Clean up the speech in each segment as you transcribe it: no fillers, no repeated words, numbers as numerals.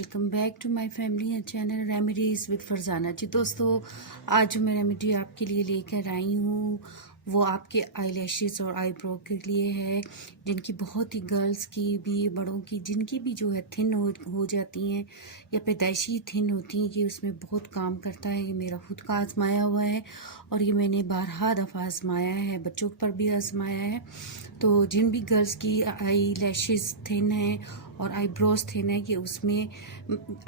Welcome back to my family and channel remedies with Farzana ji. दोस्तों, आज जो मैं रेमेडी आपके लिए लेकर आई हूँ वो आपके आई लैशेज़ और आईब्रो के लिए है, जिनकी बहुत ही गर्ल्स की भी, बड़ों की, जिनकी भी जो है थिन हो जाती हैं या पैदाइशी थिन होती हैं। ये उसमें बहुत काम करता है। ये मेरा खुद का आजमाया हुआ है और ये मैंने बारहा दफ़ा आजमाया है, बच्चों पर भी आजमाया है। तो जिन भी गर्ल्स की आई लैशेज़ थिन है और आईब्रोज थिन है, कि उसमें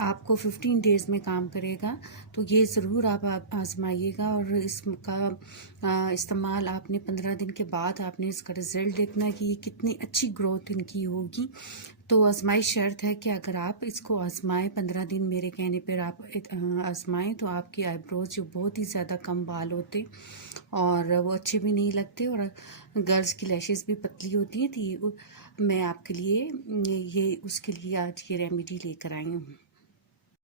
आपको 15 डेज़ में काम करेगा। तो ये ज़रूर आप आजमाइएगा और इसका इस्तेमाल आपने 15 दिन के बाद आपने इसका रिज़ल्ट देखना है कि ये कितनी अच्छी ग्रोथ इनकी होगी। तो आजमाई शर्त है कि अगर आप इसको आजमाएं, 15 दिन मेरे कहने पर आप आजमाएं, तो आपकी आईब्रोज जो बहुत ही ज़्यादा कम बाल होते और वो अच्छे भी नहीं लगते और गर्ल्स की लैशेज़ भी पतली होती हैं। तो मैं आपके लिए ये उसके लिए आज ये रेमेडी लेकर आई हूँ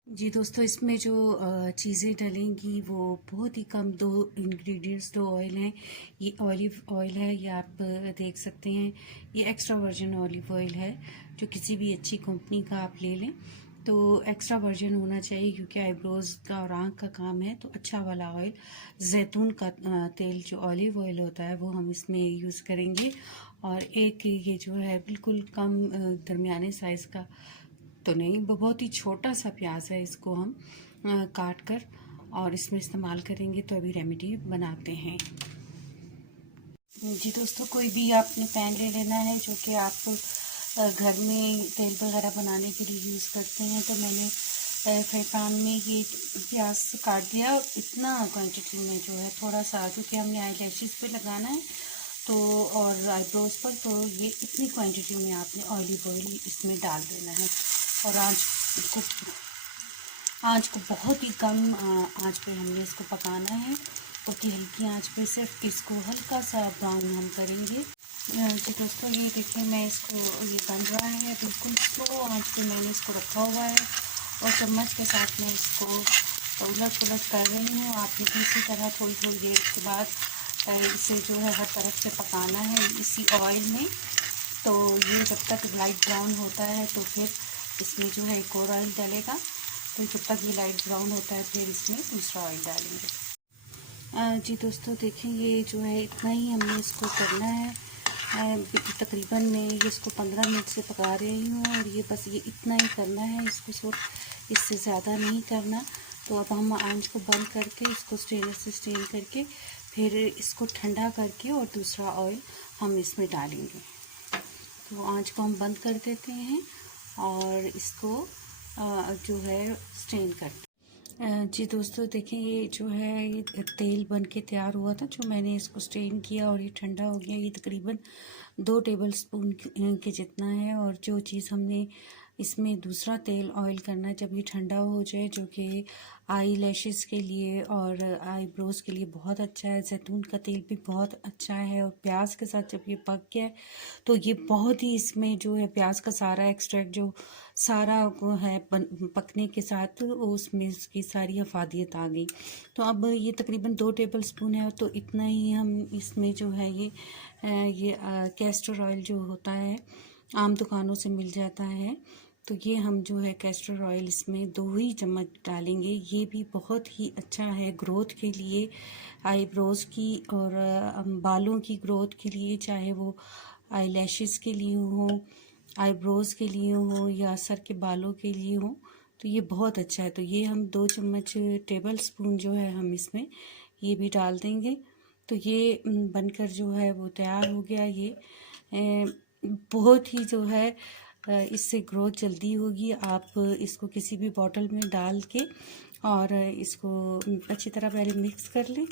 जी। दोस्तों, इसमें जो चीज़ें डलेंगी वो बहुत ही कम, दो इंग्रेडिएंट्स, दो ऑयल हैं। ये ऑलिव ऑयल है, ये आप देख सकते हैं। ये एक्स्ट्रा वर्जिन ऑलिव ऑयल है, जो किसी भी अच्छी कंपनी का आप ले लें तो एक्स्ट्रा वर्जिन होना चाहिए, क्योंकि आईब्रोज का और आँख का काम है। तो अच्छा वाला ऑयल, जैतून का तेल जो ऑलिव ऑयल होता है, वो हम इसमें यूज़ करेंगे। और एक ये जो है बिल्कुल कम दरमियाने साइज़ का तो नहीं, बहुत ही छोटा सा प्याज है, इसको हम काट कर और इसमें इस्तेमाल करेंगे। तो अभी रेमेडी बनाते हैं जी। दोस्तों, कोई भी आपने पैन ले लेना है जो कि आप घर में तेल वगैरह बनाने के लिए यूज़ करते हैं। तो मैंने फ्राई पैन में ये प्याज काट दिया, इतना क्वांटिटी में जो है थोड़ा सा, क्योंकि हमने आई लैशेज़ पे लगाना है तो और आईब्रोज पर, तो ये इतनी क्वांटिटी में आपने ऑलिव ऑयल इसमें डाल देना है। और आँच को बहुत ही कम आँच पे हमने इसको पकाना है। बहुत ही हल्की आँच पे सिर्फ इसको हल्का सा ब्राउन हम करेंगे जी। दोस्तों, ये देखिए, मैं इसको, ये बन रहा है, बिल्कुल स्लो आँच पे मैंने इसको रखा हुआ है और चम्मच के साथ मैं इसको उलट पुलट कर रही हूँ। आपने इसी तरह थोड़ी थोड़ी देर के बाद इसे जो है हर तरफ से पकाना है इसी ऑयल में। तो ये जब तक लाइट ब्राउन होता है तो फिर इसमें जो है एक और ऑयल डालेगा। तो जब तक ये लाइट ब्राउन होता है फिर इसमें दूसरा ऑयल डालेंगे जी। दोस्तों, देखिए, ये जो है इतना ही हमने इसको करना है। तकरीबन मैं इसको 15 मिनट से पका रही हूँ और ये बस ये इतना ही करना है, इसको सिर्फ इससे ज़्यादा नहीं करना। तो अब हम आंच को बंद करके इसको स्ट्रेनर से स्ट्रेन करके फिर इसको ठंडा करके और दूसरा ऑयल हम इसमें डालेंगे। तो आंच को हम बंद कर देते हैं और इसको जो है स्ट्रेन कर जी। दोस्तों, देखिए, ये जो है ये तेल बन के तैयार हुआ था, जो मैंने इसको स्ट्रेन किया और ये ठंडा हो गया। ये तकरीबन 2 टेबल स्पून के जितना है। और जो चीज़ हमने इसमें दूसरा तेल ऑयल करना है, जब ये ठंडा हो जाए, जो कि आई लैशेज़ के लिए और आईब्रोज के लिए बहुत अच्छा है। जैतून का तेल भी बहुत अच्छा है और प्याज के साथ जब ये पक गया है तो ये बहुत ही, इसमें जो है प्याज का सारा एक्सट्रैक्ट जो सारा है पकने के साथ उसमें इसकी सारी अफादियत आ गई। तो अब ये तकरीबन 2 टेबल स्पून है, तो इतना ही हम इसमें जो है ये कैस्टर ऑयल जो होता है आम दुकानों से मिल जाता है। तो ये हम जो है कैस्टर ऑयल इसमें 2 ही चम्मच डालेंगे। ये भी बहुत ही अच्छा है ग्रोथ के लिए, आईब्रोज की और बालों की ग्रोथ के लिए, चाहे वो आई लैशेज़ के लिए हो, आईब्रोज के लिए हो या सर के बालों के लिए हो। तो ये बहुत अच्छा है। तो ये हम 2 चम्मच टेबल स्पून जो है हम इसमें ये भी डाल देंगे। तो ये बनकर जो है वो तैयार हो गया। ये बहुत ही जो है इससे ग्रोथ जल्दी होगी। आप इसको किसी भी बॉटल में डाल के और इसको अच्छी तरह पहले मिक्स कर लें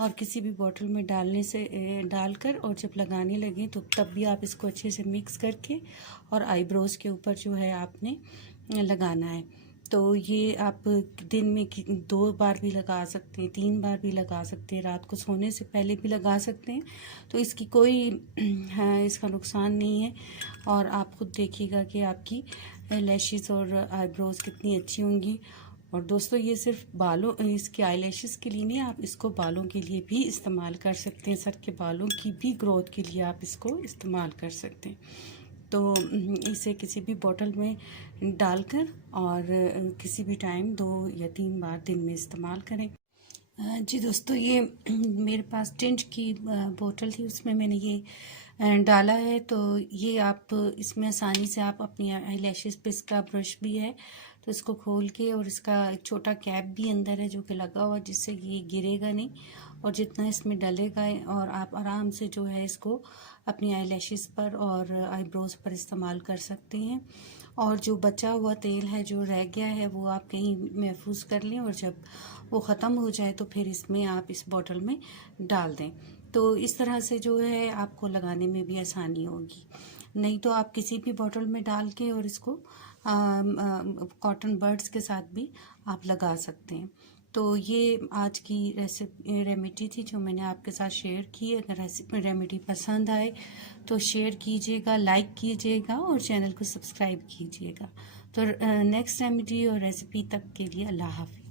और किसी भी बॉटल में डालकर और जब लगाने लगें तो तब भी आप इसको अच्छे से मिक्स करके और आईब्रोज के ऊपर जो है आपने लगाना है। तो ये आप दिन में 2 बार भी लगा सकते हैं, 3 बार भी लगा सकते हैं, रात को सोने से पहले भी लगा सकते हैं। तो इसकी कोई इसका नुकसान नहीं है और आप खुद देखिएगा कि आपकी लैशेज़ और आईब्रोज कितनी अच्छी होंगी। और दोस्तों, ये सिर्फ बालों, इसके आई लैशेज़ के लिए नहीं, आप इसको बालों के लिए भी इस्तेमाल कर सकते हैं। सर के बालों की भी ग्रोथ के लिए आप इसको इस्तेमाल कर सकते हैं। तो इसे किसी भी बॉटल में डालकर और किसी भी टाइम 2 या 3 बार दिन में इस्तेमाल करें। जी दोस्तों, ये मेरे पास टिंट की बोतल थी, उसमें मैंने ये डाला है। तो ये आप इसमें आसानी से आप अपनी आई लैशेज़ पे, इसका ब्रश भी है तो इसको खोल के, और इसका एक छोटा कैप भी अंदर है जो कि लगा हुआ, जिससे ये गिरेगा नहीं और जितना इसमें डलेगा, और आप आराम से जो है इसको अपनी आई लैशेज़ पर और आईब्रोज़ पर इस्तेमाल कर सकते हैं। और जो बचा हुआ तेल है, जो रह गया है, वो आप कहीं महफूज कर लें, और जब वो ख़त्म हो जाए तो फिर इसमें आप इस बॉटल में डाल दें। तो इस तरह से जो है आपको लगाने में भी आसानी होगी। नहीं तो आप किसी भी बॉटल में डाल के और इसको कॉटन बड्स के साथ भी आप लगा सकते हैं। तो ये आज की रेमेडी थी जो मैंने आपके साथ शेयर की। अगर रेमेडी पसंद आए तो शेयर कीजिएगा, लाइक कीजिएगा और चैनल को सब्सक्राइब कीजिएगा। तो नेक्स्ट रेमेडी और रेसिपी तक के लिए अल्लाह हाफ़िज़।